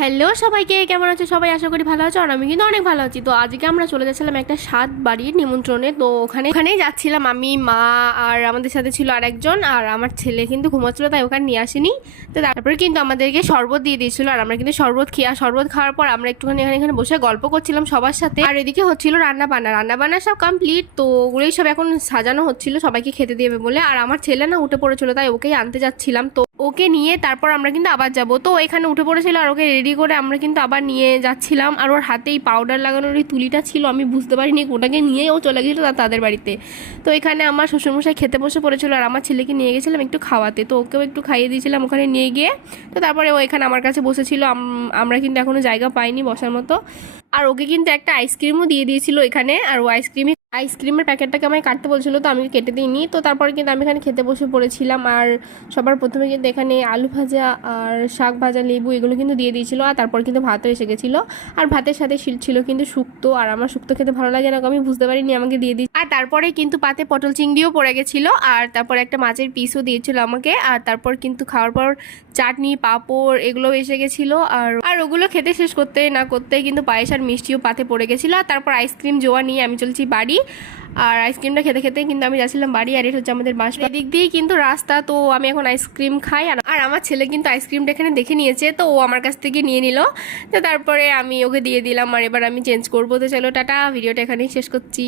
Hello সবাইকে, কেমন আছো সবাই? আশা করি ভালো আছো। আর আমি কিন্তু অনেক ভালো আছি। তো আজকে আমরা চলে যাচ্ছিলাম একটা সাত বাড়ির নিমন্ত্রণে। তো ওখানেই যাচ্ছিলাম আমি, মা, আর আমাদের সাথে ছিল আরেকজন, আর আমার ছেলে কিন্তু ঘুমাচ্ছিল, তাই ওখানে নিয়ে আসিনি। তো তারপরে কিন্তু আমাদেরকে শরবত দিয়ে দিয়েছিল, আর আমরা কিন্তু শরবত খাওয়ার পর আমরা একটুখানি এখানে বসে গল্প করছিলাম সবার সাথে। আর এদিকে হচ্ছিল রান্না বান্না সব কমপ্লিট। তো ওগুলোই সব এখন সাজানো হচ্ছিল সবাইকে খেতে দেবে বলে। আর আমার ছেলে না উঠে পড়েছিল, তাই ওকেই আনতে যাচ্ছিলাম। তো ওকে নিয়ে তারপর আমরা কিন্তু আবার যাব। তো এখানে উঠে পড়েছিল, আর ওকে রেডি করে আমরা কিন্তু আবার নিয়ে যাচ্ছিলাম। আর ওর হাতেই পাউডার লাগানোর এই তুলিটা ছিল, আমি বুঝতে পারিনি, ওটাকে নিয়ে ও চলে গেছিল তাদের বাড়িতে। তো এখানে আমার শ্বশুরমশাই খেতে বসে পড়েছিল, আর আমার ছেলেকে নিয়ে গেছিলাম একটু খাওয়াতে। তো ওকেও একটু খাইয়ে দিয়েছিলাম ওখানে নিয়ে গিয়ে। তো তারপরে ও এখানে আমার কাছে বসেছিল। আমরা কিন্তু এখনো জায়গা পাইনি বসার মতো। আর ওকে কিন্তু একটা আইসক্রিমও দিয়ে দিয়েছিল এখানে। আর ও আইসক্রিমের প্যাকেটটাকে আমায় কাটতে বলছিল, তো আমি কেটে দিইনি। তো তারপরে কিন্তু আমি এখানে খেতে বসে পড়েছিলাম। আর সবার প্রথমে কিন্তু এখানে আলু ভাজা আর শাক ভাজা, লেবু, এগুলো কিন্তু দিয়ে দিয়েছিল। আর তারপর কিন্তু ভাতও এসে গেছিলো। আর ভাতের সাথে ছিল কিন্তু শুক্তো। আর আমার শুক্তো খেতে ভালো লাগে না, আমি বুঝতে পারিনি, আমাকে দিয়ে দিই। আর তারপরে কিন্তু পাতে পটল চিংড়িও পড়ে গেছিলো। আর তারপর একটা মাছের পিসও দিয়েছিল আমাকে। আর তারপর কিন্তু খাওয়ার পর চাটনি, পাঁপড়, এগুলো এসে গেছিলো। আর ওগুলো খেতে শেষ করতে না করতেই কিন্তু পায়েস আর মিষ্টিও পাতে পড়ে গেছিলো। আর তারপর আইসক্রিম জোয়া নিয়ে আমি চলছি বাড়ি। আর আইসক্রিমটা খেতে খেতে কিন্তু আমি যাচ্ছিলাম বাড়ি। আর এটা হচ্ছে আমাদের বাসা, এদিক দিয়েই কিন্তু রাস্তা। তো আমি এখন আইসক্রিম খাই। আর আমার ছেলে কিন্তু আইসক্রিমটা এখানে দেখে নিয়েছে, তো ও আমার কাছ থেকে নিয়ে নিল। তো তারপরে আমি ওকে দিয়ে দিলাম। আর এবার আমি চেঞ্জ করবো। তো চলো টাটা, ভিডিওটা এখানেই শেষ করছি।